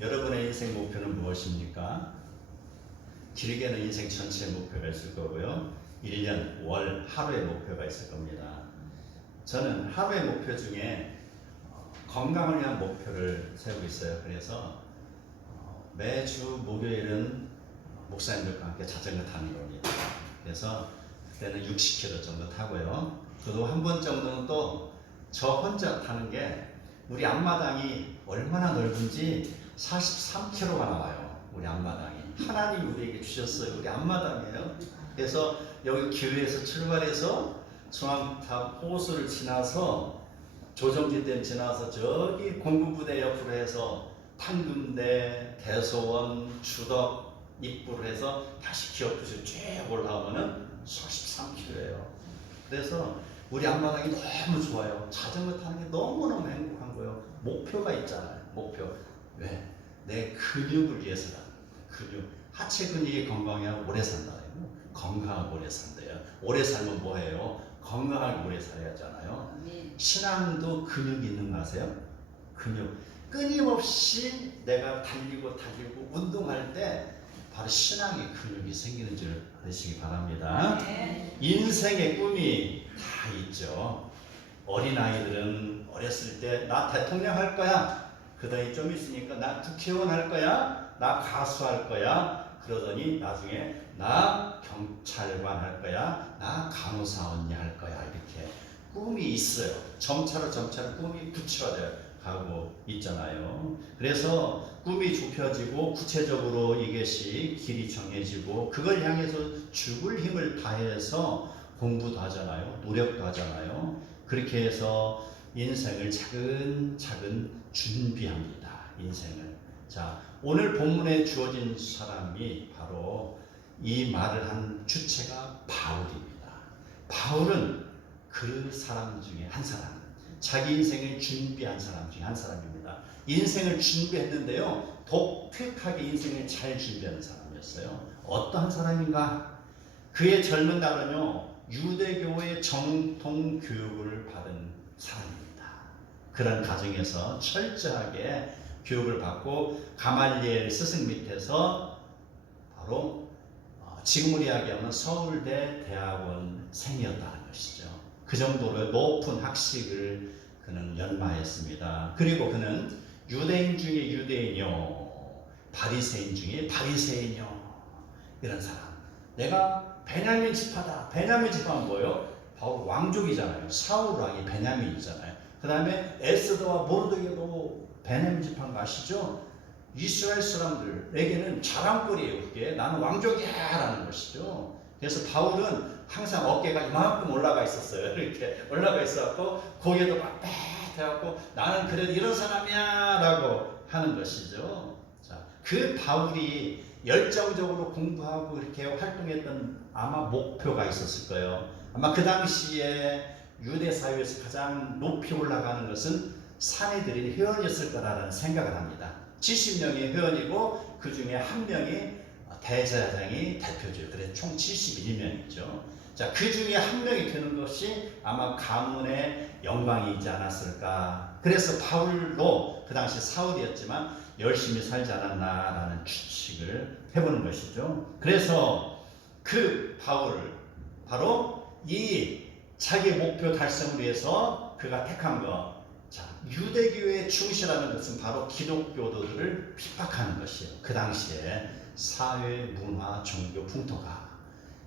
여러분의 인생 목표는 무엇입니까? 길게는 인생 전체의 목표가 있을 거고요. 1년, 월, 하루의 목표가 있을 겁니다. 저는 하루의 목표 중에 건강을 위한 목표를 세우고 있어요. 그래서 매주 목요일은 목사님들과 함께 자전거 타는 겁니다. 그래서 그때는 60km 정도 타고요. 저도 한 번 정도는 또 저 혼자 타는 게 우리 앞마당이 얼마나 넓은지 43km가 나와요. 우리 앞마당이. 하나님 우리에게 주셨어요. 우리 앞마당이에요. 그래서 여기 교회에서 출발해서 중앙탑 호수를 지나서 조정지대를 지나서 저기 공군부대 옆으로 해서 판금대, 대소원, 주덕 입구를 해서 다시 기업부시로 쭉 올라오면은 43km예요. 그래서 우리 앞마당이 너무 좋아요. 자전거 타는 게 너무너무 행복한 거예요. 목표가 있잖아요. 목표. 왜? 내 근육을 위해서라는 거예요. 근육. 하체 근육이 건강해야 오래 산다. 건강하고 오래 산대요. 오래 살면 뭐해요? 건강하게 오래 살아야 하잖아요. 신앙도 근육이 있는 거 아세요? 근육. 끊임없이 내가 달리고 운동할 때 바로 신앙의 근육이 생기는 줄 아시기 바랍니다. 인생의 꿈이 다 있죠. 어린아이들은 어렸을 때 나 대통령 할 거야. 그러더니 좀 있으니까 나 국회의원 할 거야. 나 가수 할 거야. 그러더니 나중에 나 경찰관 할 거야. 나 간호사 언니 할 거야. 이렇게 꿈이 있어요. 점차로 꿈이 구체화되어 가고 있잖아요. 그래서 꿈이 좁혀지고 구체적으로 이것이 길이 정해지고 그걸 향해서 죽을 힘을 다해서 공부도 하잖아요. 노력도 하잖아요. 그렇게 해서 인생을 차근차근 준비합니다. 인생을. 자, 오늘 본문에 주어진 사람이 바로 이 말을 한 주체가 바울입니다. 바울은 그 사람 중에 한 사람. 자기 인생을 준비한 사람 중에 한 사람입니다. 인생을 준비했는데요. 독특하게 인생을 잘 준비하는 사람이었어요. 어떠한 사람인가? 그의 젊은 날은요. 유대교의 정통 교육을 받은 사람입니다. 그런 가정에서 철저하게 교육을 받고 가말리엘 스승 밑에서 바로 지금으로 이야기하면 서울대 대학원생이었다는 것이죠. 그 정도로 높은 학식을 그는 연마했습니다. 그리고 그는 유대인 중에 유대인이요, 바리새인 중에 바리새인이요, 이런 사람. 내가 베냐민 지파다. 베냐민 지파는 뭐예요? 바로 왕족이잖아요. 사울 왕이 베냐민이잖아요. 그 다음에 에스더와 모르드게도 베냐민 지파인 거 아시죠? 이스라엘 사람들에게는 자랑거리예요. 그게 나는 왕족이야 라는 것이죠. 그래서 바울은 항상 어깨가 이만큼 올라가 있었어요. 이렇게 올라가 있어갖고 고개도 빳빳해갖고 나는 그래도 이런 사람이야 라고 하는 것이죠. 자, 그 바울이 열정적으로 공부하고 이렇게 활동했던 아마 목표가 있었을 거예요. 아마 그 당시에 유대 사회에서 가장 높이 올라가는 것은 산에 들인 회원이었을 거라는 생각을 합니다. 70명이 회원이고 그 중에 한 명이 대제사장이 대표죠. 그래서 총 71명이죠. 자, 그 중에 한 명이 되는 것이 아마 가문의 영광이지 않았을까. 그래서 바울도 그 당시 사울이었지만 열심히 살지 않았나라는 추측을 해보는 것이죠. 그래서 그 바울을 바로 이 자기 목표 달성을 위해서 그가 택한 것. 자, 유대교에 충실하는 것은 바로 기독교도들을 핍박하는 것이에요. 그 당시에 사회, 문화, 종교, 풍토가.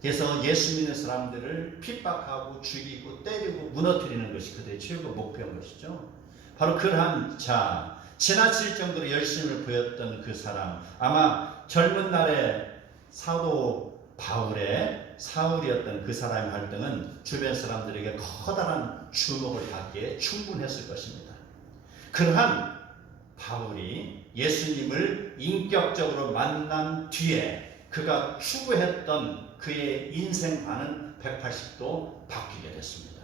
그래서 예수 믿는 사람들을 핍박하고 죽이고 때리고 무너뜨리는 것이 그들의 최고 목표인 것이죠. 바로 그러한 자, 지나칠 정도로 열심을 보였던 그 사람, 아마 젊은 날에 사도 바울의 사울이었던 그 사람의 활동은 주변 사람들에게 커다란 주목을 받기에 충분했을 것입니다. 그러한 바울이 예수님을 인격적으로 만난 뒤에 그가 추구했던 그의 인생관은 180도 바뀌게 됐습니다.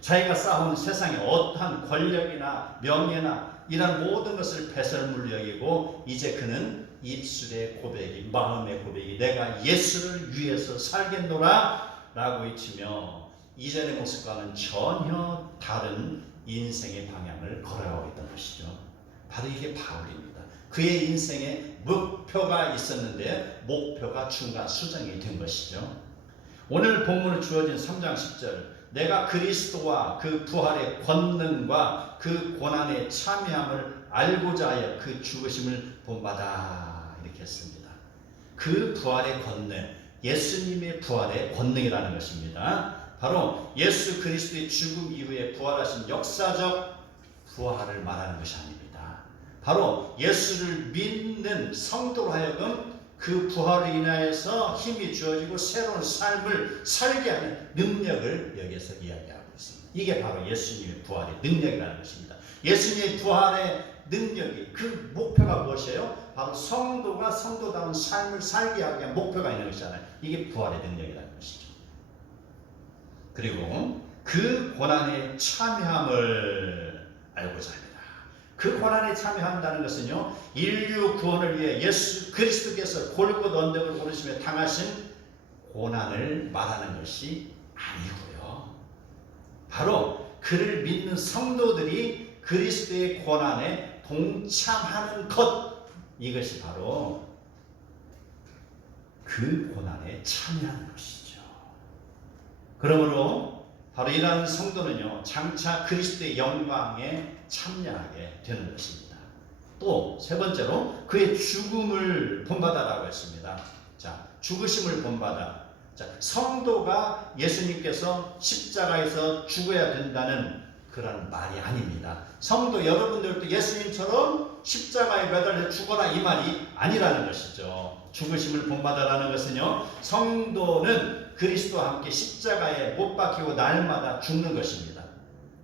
자기가 쌓아온 세상의 어떠한 권력이나 명예나 이런 모든 것을 배설물로 여기고 이제 그는 입술의 고백이, 마음의 고백이 내가 예수를 위해서 살겠노라 라고 외치며 이전의 모습과는 전혀 다른 인생의 방향을 걸어가고 있던 것이죠. 바로 이게 바울입니다. 그의 인생에 목표가 있었는데 목표가 중간 수정이 된 것이죠. 오늘 본문에 주어진 3장 10절, 내가 그리스도와 그 부활의 권능과 그 고난의 참여함을 알고자 하여 그 죽으심을 본받아, 이렇게 했습니다. 그 부활의 권능, 예수님의 부활의 권능이라는 것입니다. 바로 예수 그리스도의 죽음 이후에 부활하신 역사적 부활을 말하는 것이 아닙니다. 바로 예수를 믿는 성도로 하여금 그 부활을 인하여서 힘이 주어지고 새로운 삶을 살게 하는 능력을 여기에서 이야기하고 있습니다. 이게 바로 예수님의 부활의 능력이라는 것입니다. 예수님의 부활의 능력이, 그 목표가 무엇이에요? 바로 성도가 성도다운 삶을 살게 하기 위한 목표가 있는 것이잖아요. 이게 부활의 능력이라는 것이죠. 그리고 그 고난에 참여함을 알고자 합니다. 그 고난에 참여한다는 것은요, 인류 구원을 위해 예수 그리스도께서 골고다 언덕을 오르시며 당하신 고난을 말하는 것이 아니고요, 바로 그를 믿는 성도들이 그리스도의 고난에 동참하는 것, 이것이 바로 그 고난에 참여하는 것이죠. 그러므로 바로 이러한 성도는요, 장차 그리스도의 영광에 참여하게 되는 것입니다. 또 세 번째로 그의 죽음을 본받아라고 했습니다. 자, 죽으심을 본받아. 자, 성도가 예수님께서 십자가에서 죽어야 된다는 그런 말이 아닙니다. 성도 여러분들도 예수님처럼 십자가에 매달려 죽어라, 이 말이 아니라는 것이죠. 죽으심을 본받아라는 것은요, 성도는 그리스도와 함께 십자가에 못 박히고 날마다 죽는 것입니다.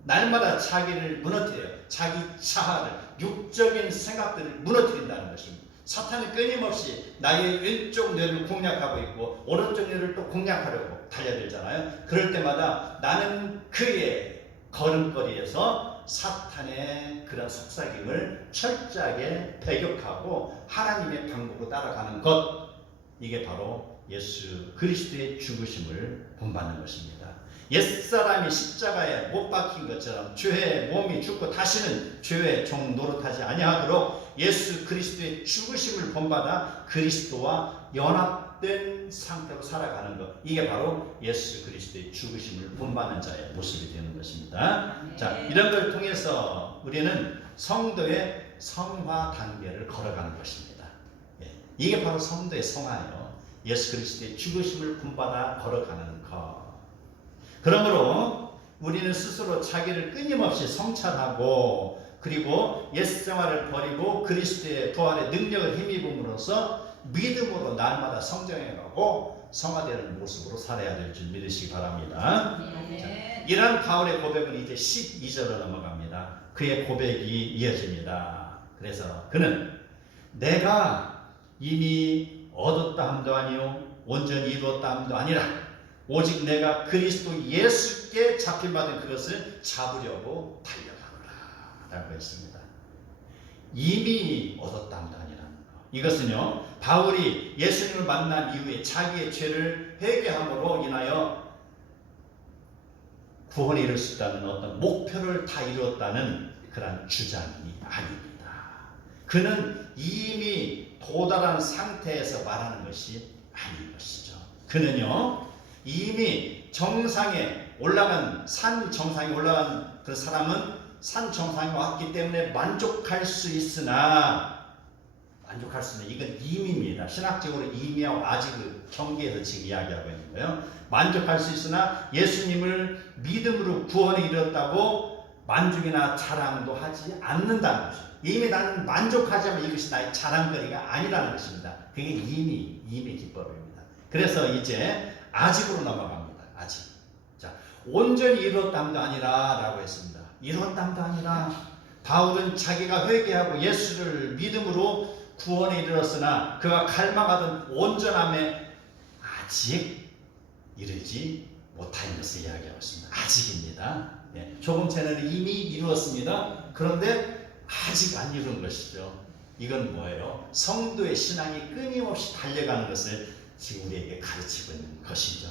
날마다 자기를 무너뜨려요. 자기 자아를, 육적인 생각들을 무너뜨린다는 것입니다. 사탄은 끊임없이 나의 왼쪽 뇌를 공략하고 있고 오른쪽 뇌를 또 공략하려고 달려들잖아요. 그럴 때마다 나는 그의 걸음걸이에서 사탄의 그런 속삭임을 철저하게 배격하고 하나님의 방법으로 따라가는 것, 이게 바로 예수 그리스도의 죽으심을 본받는 것입니다. 옛사람이 십자가에 못 박힌 것처럼 죄의 몸이 죽고 다시는 죄의 종 노릇하지 아니하도록 예수 그리스도의 죽으심을 본받아 그리스도와 연합된 상태로 살아가는 것, 이게 바로 예수 그리스도의 죽으심을 본받는 자의 모습이 되는 것입니다. 자, 이런 걸 통해서 우리는 성도의 성화 단계를 걸어가는 것입니다. 이게 바로 성도의 성화예요. 예수 그리스도의 죽으심을 본받아 걸어가는 것. 그러므로 우리는 스스로 자기를 끊임없이 성찰하고, 그리고 옛 생활을 버리고 그리스도의 부활의 능력을 힘입음으로써 믿음으로 날마다 성장해가고 성화되는 모습으로 살아야 될 줄 믿으시기 바랍니다. 자, 이러한 바울의 고백은 이제 12절로 넘어갑니다. 그의 고백이 이어집니다. 그래서 그는 내가 이미 얻었다 함도 아니요 온전히 이루었다 함도 아니라 오직 내가 그리스도 예수께 잡힌받은 그것을 잡으려고 달려가노라 라고 했습니다. 이미 얻었다 함도 아니라는 것, 이것은요, 바울이 예수님을 만난 이후에 자기의 죄를 회개함으로 인하여 구원에 이를 수 있다는 어떤 목표를 다 이루었다는 그런 주장이 아닙니다. 그는 이미 도달한 상태에서 말하는 것이 아닌 것이죠. 그는요, 이미 정상에 올라간, 산 정상에 올라간 그 사람은 산 정상에 왔기 때문에 만족할 수 있으나, 만족할 수는, 이건 임입니다. 신학적으로 임이하고 아직의 경계에서 지금 이야기하고 있는 거예요. 만족할 수 있으나 예수님을 믿음으로 구원에 이르렀다고 만족이나 자랑도 하지 않는다는 것입니다. 이미 나는 만족하자면 이것이 나의 자랑거리가 아니라는 것입니다. 그게 임의 기법입니다. 그래서 이제 아직으로 넘어갑니다. 아직. 자, 온전히 이루었담도 아니라 라고 했습니다. 이루었담도 아니라, 바울은 자기가 회개하고 예수를 믿음으로 구원에 이르렀으나 그가 갈망하던 온전함에 아직 이르지 못한 것을 이야기하고 있습니다. 아직입니다. 조금 전에는 이미 이루었습니다. 그런데 아직 안 이룬 것이죠. 이건 뭐예요? 성도의 신앙이 끊임없이 달려가는 것을 지금 우리에게 가르치고 있는 것이죠.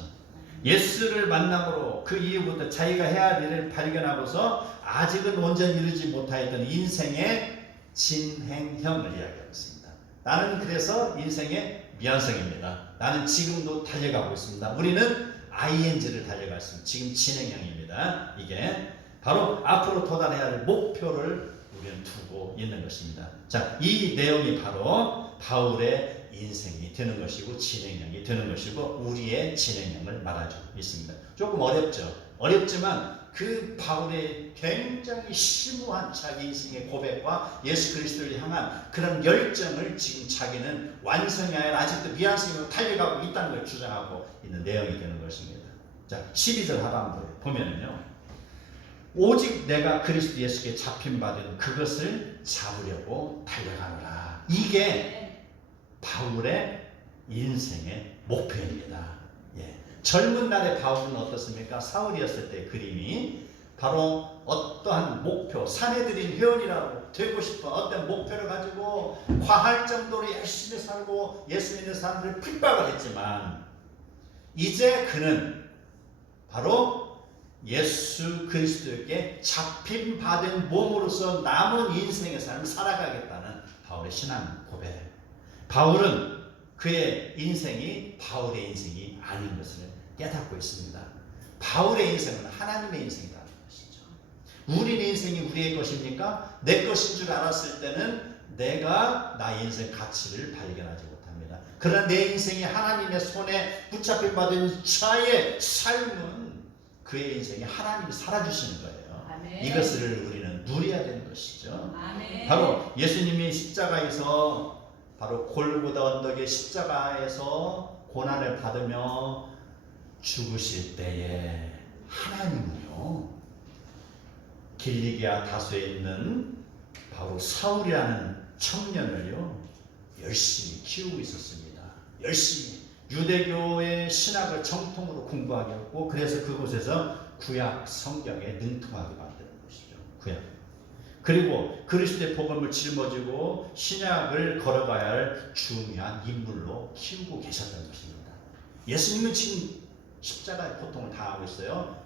예수를 만남으로 그 이후부터 자기가 해야 할 일을 발견하고서 아직은 온전히 이루지 못하였던 인생의 진행형을 이야기하고 있습니다. 나는 그래서 인생의 미완성입니다. 나는 지금도 달려가고 있습니다. 우리는 ing를 달려갈 수 있습니다. 지금 진행형입니다. 이게 바로 앞으로 도달해야 할 목표를 우리는 두고 있는 것입니다. 자, 이 내용이 바로 바울의 인생이 되는 것이고 진행형이 되는 것이고 우리의 진행형을 말해주고 있습니다. 조금 어렵죠. 어렵지만 그 바울의 굉장히 심오한 자기 인생의 고백과 예수 그리스도를 향한 그런 열정을 지금 자기는 완성이 아니라 아직도 미완성으로 달려가고 있다는 걸 주장하고 있는 내용이 되는 것입니다. 자, 12절 하반부에 보면은요. 오직 내가 그리스도 예수께 잡힌받은 그것을 잡으려고 달려가노라. 이게 바울의 인생의 목표입니다. 예. 젊은 날의 바울은 어떻습니까? 사울이었을 때 그림이 바로 어떠한 목표, 사내들인 회원이라고 되고 싶어 어떤 목표를 가지고 과할 정도로 열심히 살고 예수 믿는 사람들을 핍박을 했지만 이제 그는 바로 예수 그리스도에게 잡힌받은 몸으로서 남은 인생의 삶을 살아가겠다는 바울의 신앙 고백. 바울은 그의 인생이 바울의 인생이 아닌 것을 깨닫고 있습니다. 바울의 인생은 하나님의 인생이라는 것이죠. 우리의 인생이 우리의 것입니까? 내 것인 줄 알았을 때는 내가 나의 인생 가치를 발견하지 못합니다. 그러나 내 인생이 하나님의 손에 붙잡힌 받은 자의 삶은 그의 인생에 하나님이 살아주시는 거예요. 아멘. 이것을 우리는 누려야 되는 것이죠. 아멘. 바로 예수님이 십자가에서 바로 골고다 언덕의 십자가에서 고난을 받으며 죽으실 때에 하나님은요 길리기아 다소에 있는 바로 사울이라는 청년을요 열심히 키우고 있었습니다. 열심히 유대교의 신학을 정통으로 공부하게 했고 그래서 그곳에서 구약 성경에 능통하게 만드는 것이죠. 구약. 그리고 그리스도의 복음을 짊어지고 신약을 걸어가야 할 중요한 인물로 키우고 계셨던 것입니다. 예수님은 지금 십자가의 고통을 당하고 있어요.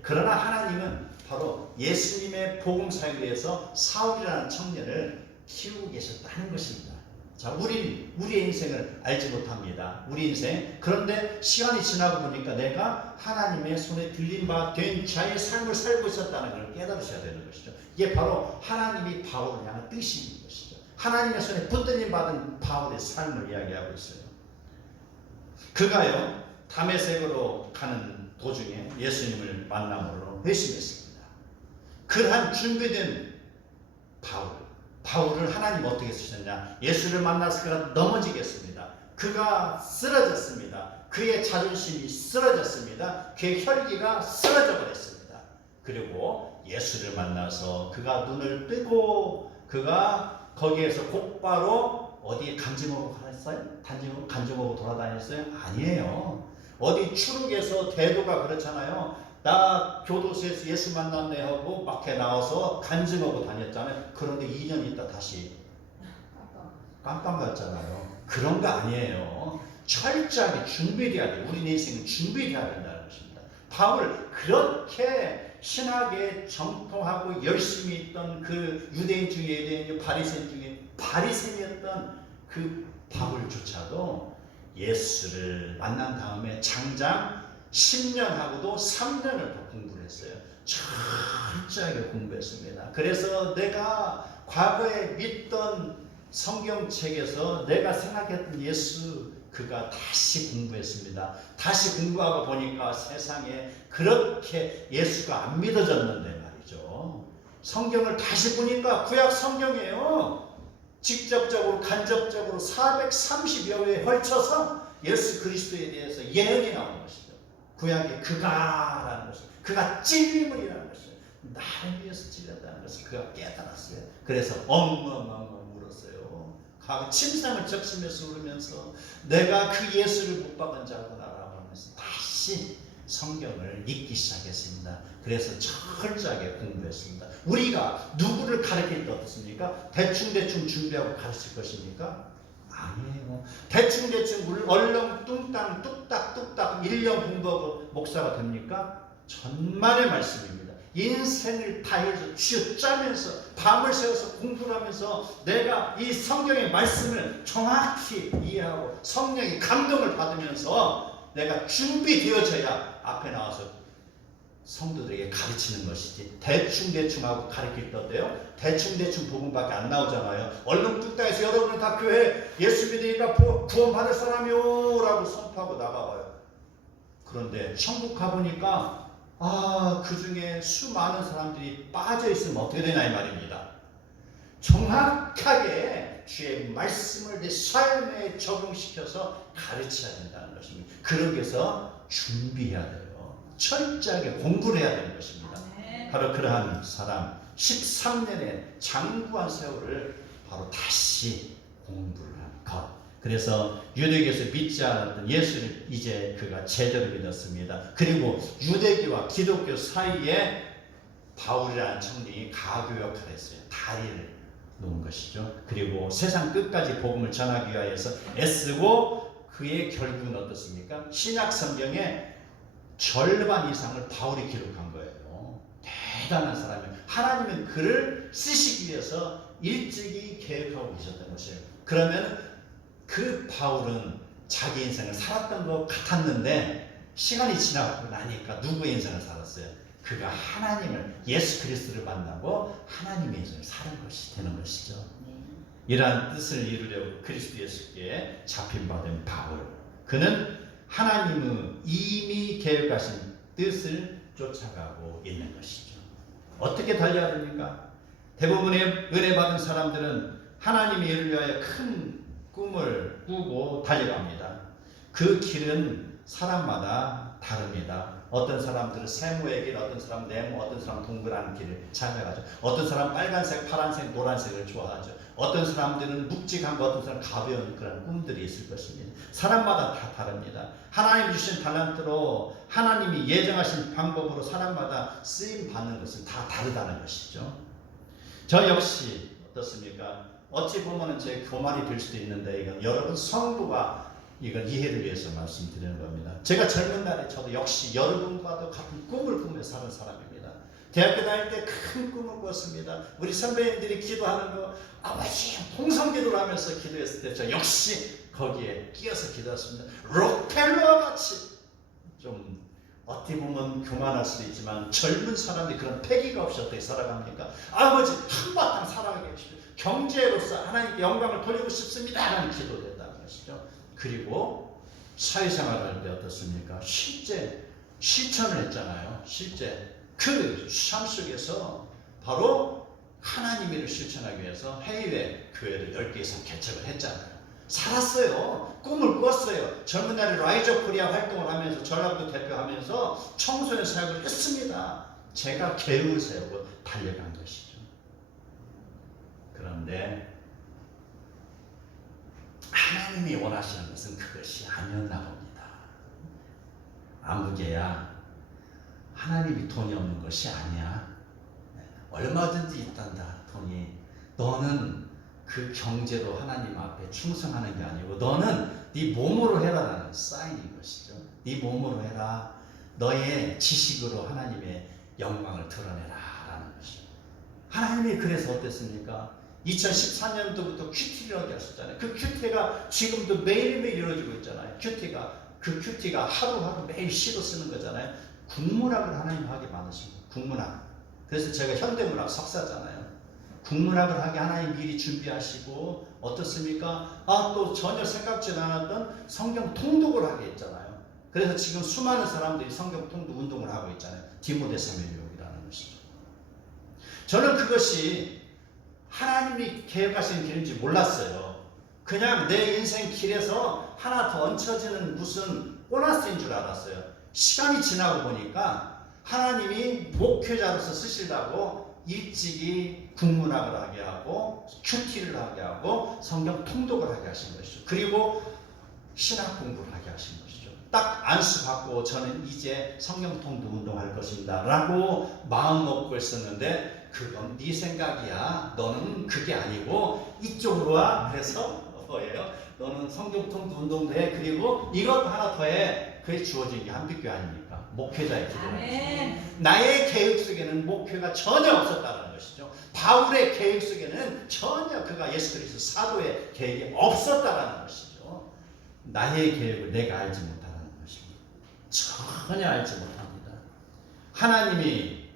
그러나 하나님은 바로 예수님의 복음 사역을 위해서 사울이라는 청년을 키우고 계셨다는 것입니다. 자, 우리의 인생을 알지 못합니다. 우리 인생. 그런데 시간이 지나고 보니까 내가 하나님의 손에 들린 바 된 자의 삶을 살고 있었다는 걸 깨달으셔야 되는 것이죠. 이게 바로 하나님이 바울을 향한 뜻인 것이죠. 하나님의 손에 붙들림 받은 바울의 삶을 이야기하고 있어요. 그가요 다메섹으로 가는 도중에 예수님을 만남으로 회심했습니다. 그러한 준비된 바울을 하나님 어떻게 쓰셨냐? 예수를 만나서 그가 넘어지겠습니다. 그가 쓰러졌습니다. 그의 자존심이 쓰러졌습니다. 그의 혈기가 쓰러져 버렸습니다. 그리고 예수를 만나서 그가 눈을 뜨고 그가 거기에서 곧바로 어디에 간증하고 갔어요? 간증하고 돌아다녔어요? 아니에요. 어디 추룩에서 대도가 그렇잖아요. 나 교도소에서 예수 만났네 하고 막해 나와서 간증하고 다녔잖아요. 그런데 2년 있다 다시 깜깜 갔잖아요. 그런 거 아니에요. 철저하게 준비해야 돼요. 우리 인생은 준비해야 된다는 것입니다. 바울 그렇게 신학에 정통하고 열심히 있던 그 유대인 중에 유대인, 바리새인 중에 바리새인이었던 그 바울조차도 예수를 만난 다음에 장장 10년하고도 3년을 더 공부를 했어요. 철저하게 공부했습니다. 그래서 내가 과거에 믿던 성경책에서 내가 생각했던 예수 그가 다시 공부했습니다. 다시 공부하고 보니까 세상에 그렇게 예수가 안 믿어졌는데 말이죠. 성경을 다시 보니까 구약 성경이에요. 직접적으로 간접적으로 430여 회에 걸쳐서 예수 그리스도에 대해서 예언이 나오는 것이죠. 구약의 그가라는 것을, 그가 찔림을이라는 것을, 나를 위해서 찔렸다는 것을 그가 깨달았어요. 그래서 엉엉엉엉 울었어요. 침상을 적시면서 울으면서 내가 그 예수를 못 박은 자구나라고 하면서 다시 성경을 읽기 시작했습니다. 그래서 철저하게 공부했습니다. 우리가 누구를 가르칠 때 어떻습니까? 대충대충 준비하고 가르칠 것입니까? 아니에요. 대충대충 얼렁뚱땅 뚝딱뚝딱 1년 공부하고 목사가 됩니까? 전만의 말씀입니다. 인생을 다해서 쥐어짜면서 밤을 새워서 공부를 하면서 내가 이 성경의 말씀을 정확히 이해하고 성령의 감동을 받으면서 내가 준비되어져야 앞에 나와서 성도들에게 가르치는 것이지. 대충대충 하고 가르칠 때 어때요? 대충대충 부분밖에 안 나오잖아요. 얼른 뚝딱해서 여러분은 다 교회 예수 믿으니까 구원 받을 사람이요 라고 선포하고 나가봐요. 그런데 천국 가보니까 그 중에 수많은 사람들이 빠져있으면 어떻게 되나 이 말입니다. 정확하게 주의 말씀을 내 삶에 적용시켜서 가르쳐야 된다는 것입니다. 그러기 위해서 준비해야 돼요. 철저하게 공부를 해야 되는 것입니다. 바로 그러한 사람 13년의 장구한 세월을 바로 다시 공부를 한 것. 그래서 유대교에서 믿지 않았던 예수를 이제 그가 제대로 믿었습니다. 그리고 유대교와 기독교 사이에 바울이라는 청년이 가교 역할을 했어요. 다리를 놓은 것이죠. 그리고 세상 끝까지 복음을 전하기 위하여서 애쓰고 그의 결국은 어떻습니까? 신약 성경의 절반 이상을 바울이 기록한 거예요. 대단한 사람이에요. 하나님은 그를 쓰시기 위해서 일찍이 계획하고 계셨던 것이에요. 그러면 그 바울은 자기 인생을 살았던 것 같았는데 시간이 지나고 나니까 누구의 인생을 살았어요? 그가 하나님을 예수 그리스도를 만나고 하나님의 인생을 사는 것이 되는 것이죠. 이러한 뜻을 이루려고 그리스도 예수께 잡힌 바 된 바울. 그는 하나님의 이미 계획하신 뜻을 쫓아가고 있는 것이죠. 어떻게 달려야 됩니까? 대부분의 은혜 받은 사람들은 하나님의 일을 위하여 큰 꿈을 꾸고 달려갑니다. 그 길은 사람마다 다릅니다. 어떤 사람들은 세모의 길, 어떤 사람은 네모, 어떤 사람은 동그란 길을 찾아가죠. 어떤 사람은 빨간색, 파란색, 노란색을 좋아하죠. 어떤 사람들은 묵직한 것, 어떤 사람은 가벼운 그런 꿈들이 있을 것입니다. 사람마다 다 다릅니다. 하나님이 주신 달란트로 하나님이 예정하신 방법으로 사람마다 쓰임 받는 것은 다 다르다는 것이죠. 저 역시 어떻습니까? 어찌 보면 제 교만이 될 수도 있는데 이건 여러분 성도가 이건 이해를 위해서 말씀드리는 겁니다. 제가 젊은 날에 저도 역시 여러분과도 같은 꿈을 꾸며 사는 사람입니다. 대학교 다닐 때 큰 꿈을 꿨습니다. 우리 선배님들이 기도하는 거 아버지 통성기도를 하면서 기도했을 때 저 역시 거기에 끼어서 기도했습니다. 록펠러와 같이 좀 어떻게 보면 교만할 수도 있지만 젊은 사람들이 그런 패기가 없이 어떻게 살아갑니까? 아버지 한바탕 살아가게 해주십시오. 경제로서 하나님께 영광을 돌리고 싶습니다 라는 기도됐다는 것이죠. 그리고 사회생활을 할 때 어떻습니까? 실제 실천을 했잖아요. 실제 그 삶 속에서 바로 하나님의 일을 실천하기 위해서 해외 교회를 10개 이상 개척을 했잖아요. 살았어요. 꿈을 꾸었어요. 젊은 날에 라이저 코리아 활동을 하면서 전라도 대표하면서 청소년 사역을 했습니다. 제가 계획을 세우고 달려간 것이죠. 그런데 하나님이 원하시는 것은 그것이 아니었나 봅니다. 아무개야 하나님이 돈이 없는 것이 아니야. 얼마든지 있단다 돈이. 너는 그 경제로 하나님 앞에 충성하는 게 아니고 너는 네 몸으로 해라라는 사인인 것이죠. 네 몸으로 해라. 너의 지식으로 하나님의 영광을 드러내라 라는 것이죠. 하나님이 그래서 어땠습니까? 2014년도부터 큐티를 하게 하셨잖아요. 그 큐티가 지금도 매일매일 이루어지고 있잖아요. 그 큐티가 하루하루 매일 시도 쓰는 거잖아요. 국문학을 하나님 하게 만드신 거예요. 국문학. 그래서 제가 현대문학 석사잖아요. 국문학을 하게 하나님 미리 준비하시고 어떻습니까? 또 전혀 생각지 않았던 성경 통독을 하게 했잖아요. 그래서 지금 수많은 사람들이 성경 통독 운동을 하고 있잖아요. 디모데서 교육이라는 것이죠. 저는 그것이 하나님이 계획하신 길인지 몰랐어요. 그냥 내 인생 길에서 하나 더 얹혀지는 무슨 보너스인 줄 알았어요. 시간이 지나고 보니까 하나님이 목회자로서 쓰시려고 일찍이 국문학을 하게 하고 큐티를 하게 하고 성경 통독을 하게 하신 것이죠. 그리고 신학 공부를 하게 하신 것이죠. 딱 안수 받고 저는 이제 성경 통독 운동할 것입니다 라고 마음 먹고 있었는데 그건 네 생각이야. 너는 그게 아니고 이쪽으로 와. 그래서 뭐예요? 너는 성경 통독 운동도 해. 그리고 이것 하나 더 해. 그게 주어진 게 한빛교회 아닙니까? 목회자의 기도를 아멘. 했습니다. 나의 계획 속에는 목표가 전혀 없었다는 것이죠. 바울의 계획 속에는 전혀 그가 예수 그리스도 사도의 계획이 없었다는 것이죠. 나의 계획을 내가 알지 못하는 것입니다. 전혀 알지 못합니다. 하나님이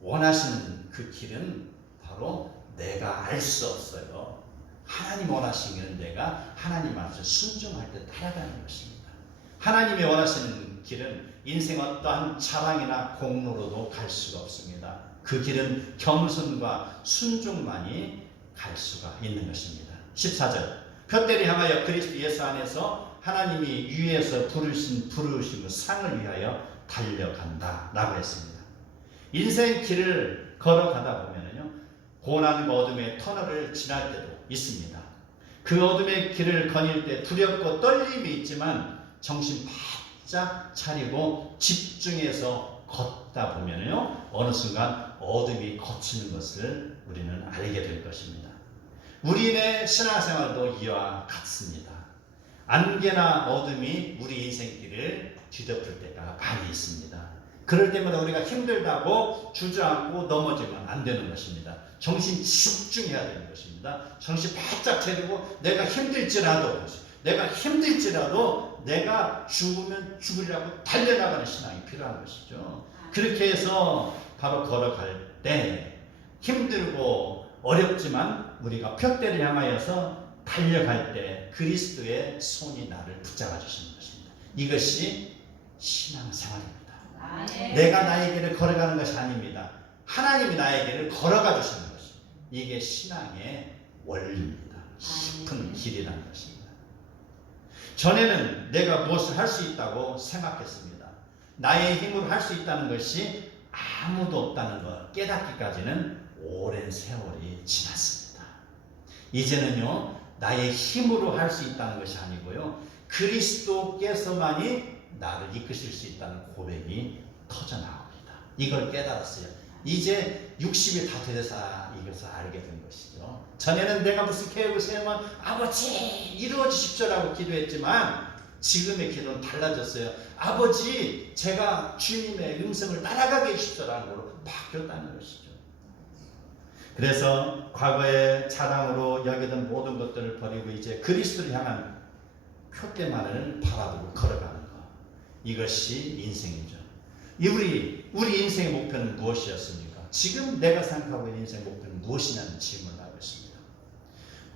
원하시는 그 길은 바로 내가 알 수 없어요. 하나님 원하시는 길은 내가 하나님 앞에서 순종할 때 따라가는 것입니다. 하나님이 원하시는 길은 인생 어떠한 자랑이나 공로로도 갈 수가 없습니다. 그 길은 겸손과 순종만이 갈 수가 있는 것입니다. 14절 푯대를 향하여 그리스도 예수 안에서 하나님이 위에서 부르신 상을 위하여 달려간다 라고 했습니다. 인생 길을 걸어가다 보면요, 고난과 어둠의 터널을 지날 때도 있습니다. 그 어둠의 길을 거닐 때 두렵고 떨림이 있지만 정신 바짝 차리고 집중해서 걷다 보면요, 어느 순간 어둠이 거치는 것을 우리는 알게 될 것입니다. 우리의 신앙생활도 이와 같습니다. 안개나 어둠이 우리 인생길을 뒤덮을 때가 많이 있습니다. 그럴 때마다 우리가 힘들다고 주저앉고 넘어지면 안 되는 것입니다. 정신 집중해야 되는 것입니다. 정신 바짝 차리고 내가 힘들지라도 내가 죽으면 죽으려고 달려나가는 신앙이 필요한 것이죠. 그렇게 해서 바로 걸어갈 때 힘들고 어렵지만 우리가 푯대를 향하여서 달려갈 때 그리스도의 손이 나를 붙잡아 주시는 것입니다. 이것이 신앙생활입니다. 내가 나의 길을 걸어가는 것이 아닙니다. 하나님이 나의 길을 걸어가 주시는 것입니다. 이게 신앙의 원리입니다. 깊은 길이라는 것입니다. 전에는 내가 무엇을 할 수 있다고 생각했습니다. 나의 힘으로 할 수 있다는 것이 아무도 없다는 것 깨닫기까지는 오랜 세월이 지났습니다. 이제는요, 나의 힘으로 할 수 있다는 것이 아니고요, 그리스도께서만이 나를 이끄실 수 있다는 고백이 터져나옵니다. 이걸 깨달았어요. 이제 60이 다 돼서 이것을 알게 된 것이죠. 전에는 내가 무슨 계획을 세우면 아버지 이루어 주십시오라고 기도했지만 지금의 기도는 달라졌어요. 아버지 제가 주님의 음성을 따라가게 해주십시오라는 걸로 바뀌었다는 것이죠. 그래서 과거의 자랑으로 여기던 모든 것들을 버리고 이제 그리스도를 향한 푯대만을 바라보고 걸어가는 것, 이것이 인생이죠. 우리 인생의 목표는 무엇이었습니까? 지금 내가 생각하고 있는 인생의 목표는 무엇이냐는 질문을 하고 있습니다.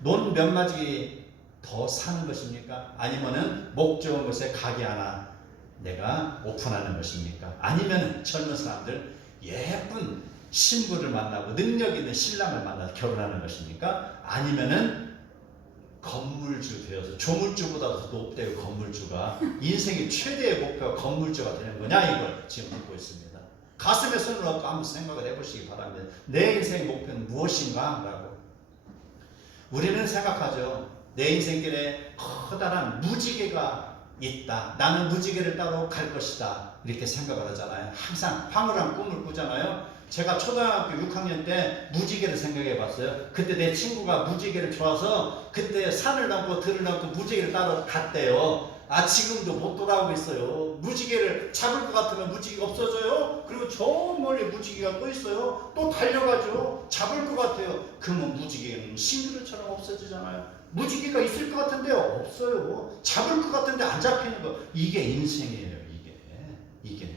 논 몇 마디 더 사는 것입니까? 아니면은 목 좋은 곳에 가게 하나 내가 오픈하는 것입니까? 아니면 젊은 사람들 예쁜 신부를 만나고 능력 있는 신랑을 만나서 결혼하는 것입니까? 아니면은 건물주 되어서 조물주보다도 높대요. 건물주가 인생의 최대의 목표가 건물주가 되는 거냐, 이걸 지금 묻고 있습니다. 가슴에 손을 얹고 한번 생각을 해보시기 바랍니다. 내 인생의 목표는 무엇인가? 라고 우리는 생각하죠. 내 인생길에 커다란 무지개가 있다. 나는 무지개를 따로 갈 것이다. 이렇게 생각을 하잖아요. 항상 황홀한 꿈을 꾸잖아요. 제가 초등학교 6학년 때 무지개를 생각해 봤어요. 그때 내 친구가 무지개를 좋아서 그때 산을 넘고 들을 넘고 무지개를 따러 갔대요. 지금도 못 돌아오고 있어요. 무지개를 잡을 것 같으면 무지개가 없어져요. 그리고 저 멀리 무지개가 또 있어요. 또 달려가죠. 잡을 것 같아요. 그러면 무지개는 싱그러처럼 없어지잖아요. 무지개가 있을 것 같은데요, 없어요. 잡을 것 같은데 안 잡히는 거. 이게 인생이에요. 이게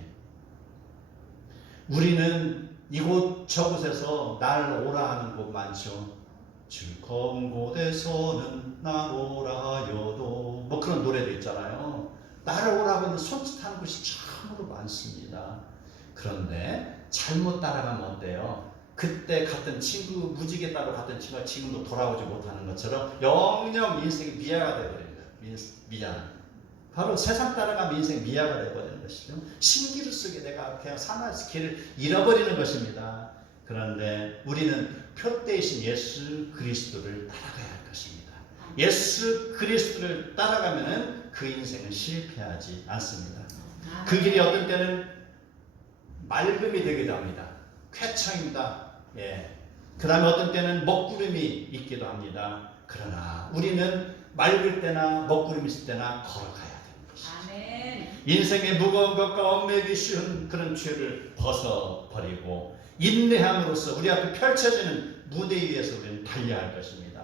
우리는 이곳 저곳에서 날 오라 하는 곳 많죠. 즐거운 곳에서는 날 오라여도 뭐 그런 노래도 있잖아요. 나를 오라고 하는 손짓하는 곳이 참으로 많습니다. 그런데 잘못 따라가면 어때요? 그때 갔던 친구, 무지개 따러 갔던 친구가 지금도 돌아오지 못하는 것처럼 영영 인생이 미아가 되어버립니다. 미아. 바로 세상 따라가면 인생 미아가 되어버리는 것이죠. 신기루 속에 내가 그냥 사나워서 길을 잃어버리는 것입니다. 그런데 우리는 표대이신 예수 그리스도를 따라가야 할 것입니다. 예수 그리스도를 따라가면 그 인생은 실패하지 않습니다. 그 길이 어떤 때는 맑음이 되기도 합니다. 쾌청입니다. 그 다음에 어떤 때는 먹구름이 있기도 합니다. 그러나 우리는 맑을 때나 먹구름이 있을 때나 걸어가야 됩니다. 것이죠. 아멘. 인생의 무거운 것과 얽매이기 쉬운 그런 죄를 벗어버리고 인내함으로써 우리 앞에 펼쳐지는 무대 위에서 우리는 달려야 할 것입니다.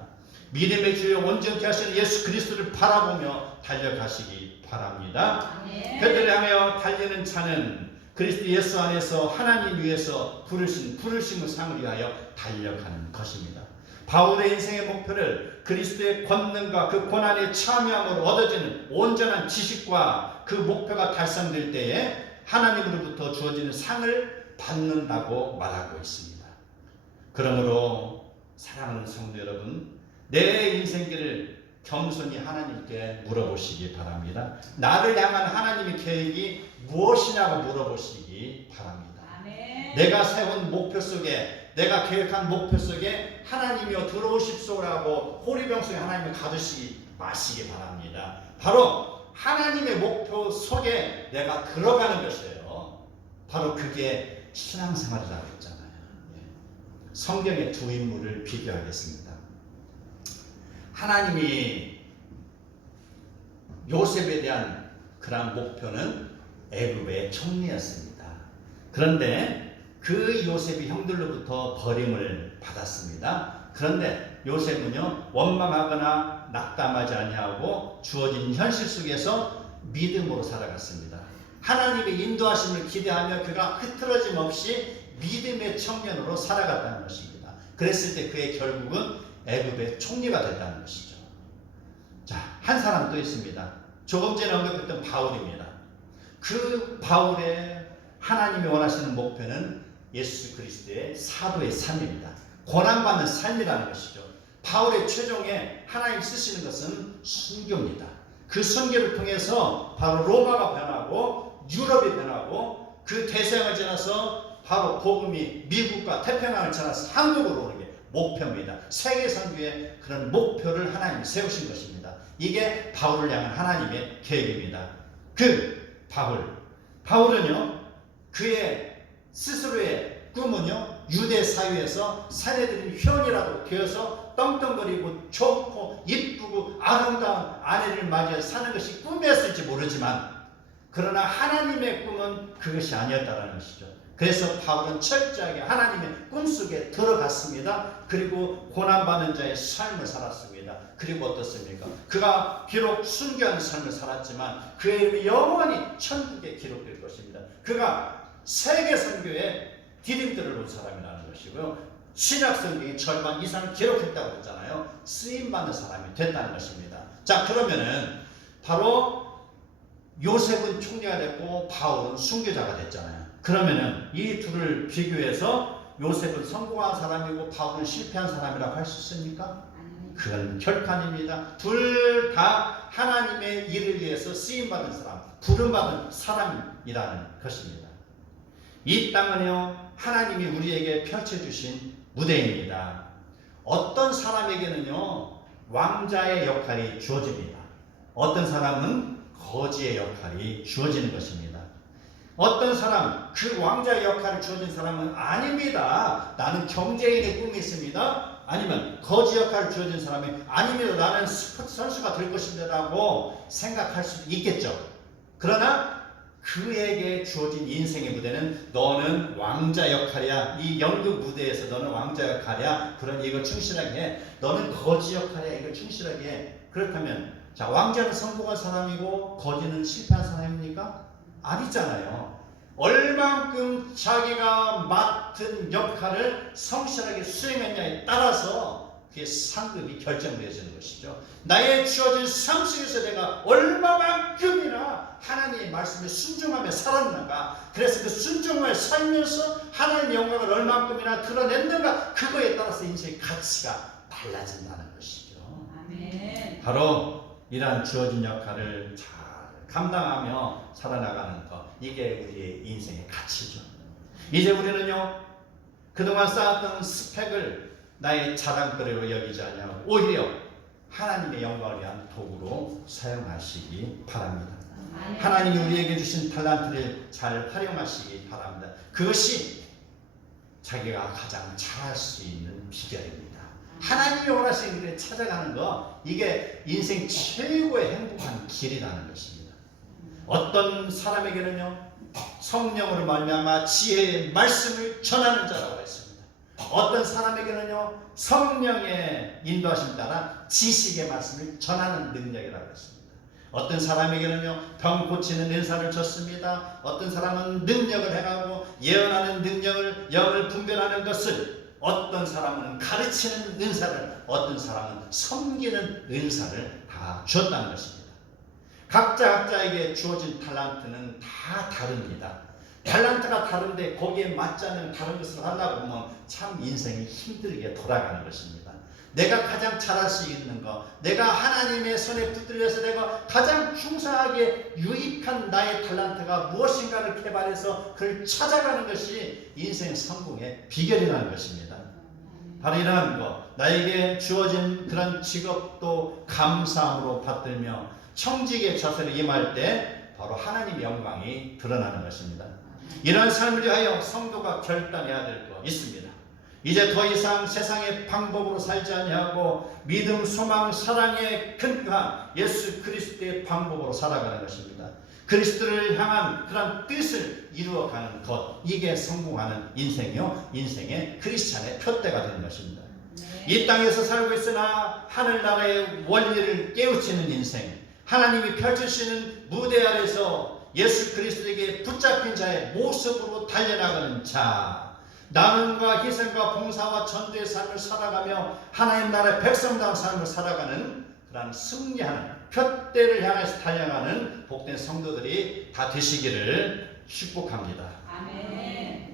믿음의 주여 온전케 하시는 예수 그리스도를 바라보며 달려가시기 바랍니다. 아멘. 그들을 향하여 달리는 자는 그리스도 예수 안에서 하나님 위에서 부르심의 상을 위하여 달려가는 것입니다. 바울의 인생의 목표를 그리스도의 권능과 그 고난에 참여함으로 얻어지는 온전한 지식과 그 목표가 달성될 때에 하나님으로부터 주어지는 상을 받는다고 말하고 있습니다. 그러므로 사랑하는 성도 여러분, 내 인생길을 겸손히 하나님께 물어보시기 바랍니다. 나를 향한 하나님의 계획이 무엇이냐고 물어보시기 바랍니다. 아멘. 내가 세운 목표 속에, 내가 계획한 목표 속에 하나님이여 들어오십소라고 호리병 속에 하나님을 가두시기 마시기 바랍니다. 바로 하나님의 목표 속에 내가 들어가는 것이에요. 바로 그게 신앙생활이라고 했잖아요. 성경의 두 인물을 비교하겠습니다. 하나님이 요셉에 대한 그런 목표는 애굽의 총리였습니다. 그런데 그 요셉이 형들로부터 버림을 받았습니다. 그런데 요셉은요, 원망하거나 낙담하지 아니하고 주어진 현실 속에서 믿음으로 살아갔습니다. 하나님의 인도하심을 기대하며 그가 흐트러짐 없이 믿음의 청년으로 살아갔다는 것입니다. 그랬을 때 그의 결국은 애굽의 총리가 됐다는 것이죠. 자, 한 사람 또 있습니다. 조금 전에 언급했던 바울입니다. 그 바울의 하나님이 원하시는 목표는 예수 그리스도의 사도의 삶입니다. 고난받는 삶이라는 것이죠. 바울의 최종에 하나님 쓰시는 것은 순교입니다. 그 순교를 통해서 바로 로마가 변하고 유럽이 변하고 그 대서양을 지나서 바로 복음이 미국과 태평양을 지나서 한국으로 오는 게 목표입니다. 세계 선교의 그런 목표를 하나님이 세우신 것입니다. 이게 바울을 향한 하나님의 계획입니다. 그 바울은요, 그의 스스로의 꿈은요, 유대 사회에서 사내들인 회원이라고 되어서 떵떵거리고 좋고 이쁘고 아름다운 아내를 맞이해 사는 것이 꿈이었을지 모르지만, 그러나 하나님의 꿈은 그것이 아니었다는 것이죠. 그래서 바울은 철저하게 하나님의 꿈속에 들어갔습니다. 그리고 고난받는 자의 삶을 살았습니다. 그리고 어떻습니까? 그가 비록 순교하는 삶을 살았지만 그의 이름이 영원히 천국에 기록될 것입니다. 그가 세계 선교의 디딤돌을 놓은 사람이라는 것이고요. 신약 성경의 절반 이상을 기록했다고 했잖아요. 쓰임받는 사람이 됐다는 것입니다. 자, 그러면은 바로 요셉은 총리가 됐고 바울은 순교자가 됐잖아요. 그러면은 이 둘을 비교해서 요셉은 성공한 사람이고 바울은 실패한 사람이라고 할 수 있습니까? 그건 결코 아닙니다. 둘 다 하나님의 일을 위해서 쓰임받은 사람, 부름받은 사람이라는 것입니다. 이 땅은요, 하나님이 우리에게 펼쳐주신 무대입니다. 어떤 사람에게는요, 왕자의 역할이 주어집니다. 어떤 사람은 거지의 역할이 주어지는 것입니다. 어떤 사람, 그 왕자의 역할을 주어진 사람은 아닙니다. 나는 경제인의 꿈이 있습니다. 아니면 거지 역할을 주어진 사람이 아닙니다. 나는 스포츠 선수가 될 것입니다라고 생각할 수도 있겠죠. 그러나 그에게 주어진 인생의 무대는 너는 왕자 역할이야. 이 연극 무대에서 너는 왕자 역할이야. 그러니 이걸 충실하게 해. 너는 거지 역할이야. 이걸 충실하게 해. 그렇다면 자, 왕자는 성공한 사람이고 거지는 실패한 사람입니까? 아니잖아요. 얼만큼 자기가 맡은 역할을 성실하게 수행했냐에 따라서 그의 상급이 결정되어지는 것이죠. 나의 주어진 삶 속에서 내가 얼마만큼이나 하나님의 말씀에 순종하며 살았는가, 그래서 그 순종을 살면서 하나님의 영광을 얼만큼이나 드러냈는가, 그거에 따라서 인생의 가치가 달라진다는 것이죠. 아멘. 바로 이러한 주어진 역할을 잘 감당하며 살아나가는 것, 이게 우리의 인생의 가치죠. 이제 우리는요, 그동안 쌓았던 스펙을 나의 자랑거리로 여기지 아니하고 오히려 하나님의 영광을 위한 도구로 사용하시기 바랍니다. 하나님이 우리에게 주신 탈란트를 잘 활용하시기 바랍니다. 그것이 자기가 가장 잘할 수 있는 비결입니다. 하나님이 원하시는 길을 찾아가는 거, 이게 인생 최고의 행복한 길이라는 것입니다. 어떤 사람에게는요 성령으로 말미암아 지혜의 말씀을 전하는 자라고 했습니다. 어떤 사람에게는요 성령의 인도하심 따라 지식의 말씀을 전하는 능력이라고 했습니다. 어떤 사람에게는요 병 고치는 은사를 줬습니다. 어떤 사람은 능력을 행하고 예언하는 능력을 영을 분별하는 것을, 어떤 사람은 가르치는 은사를, 어떤 사람은 섬기는 은사를 다 주었다는 것입니다. 각자에게 주어진 탈란트는 다 다릅니다. 탈란트가 다른데 거기에 맞지 않는 다른 것을 하려고 보면 참 인생이 힘들게 돌아가는 것입니다. 내가 가장 잘할 수 있는 것, 내가 하나님의 손에 붙들려서 내가 가장 중사하게 유익한 나의 탈란트가 무엇인가를 개발해서 그걸 찾아가는 것이 인생 성공의 비결이라는 것입니다. 바로 이러한 것, 나에게 주어진 그런 직업도 감사함으로 받들며 청직의 자세를 임할 때 바로 하나님의 영광이 드러나는 것입니다. 이러한 삶을 위하여 성도가 결단해야 될 것 있습니다. 이제 더 이상 세상의 방법으로 살지 아니하고 믿음, 소망, 사랑에 근거한 예수 그리스도의 방법으로 살아가는 것입니다. 그리스도를 향한 그런 뜻을 이루어가는 것, 이게 성공하는 인생이요, 인생의 크리스찬의 표대가 되는 것입니다. 이 땅에서 살고 있으나 하늘나라의 원리를 깨우치는 인생, 하나님이 펼치시는 무대 아래서 예수 그리스도에게 붙잡힌 자의 모습으로 달려나가는 자, 나눔과 희생과 봉사와 전도의 삶을 살아가며 하나님 나라의 백성다운 삶을 살아가는 그런 승리하는 표대를 향해서 달려가는 복된 성도들이 다 되시기를 축복합니다. 아멘.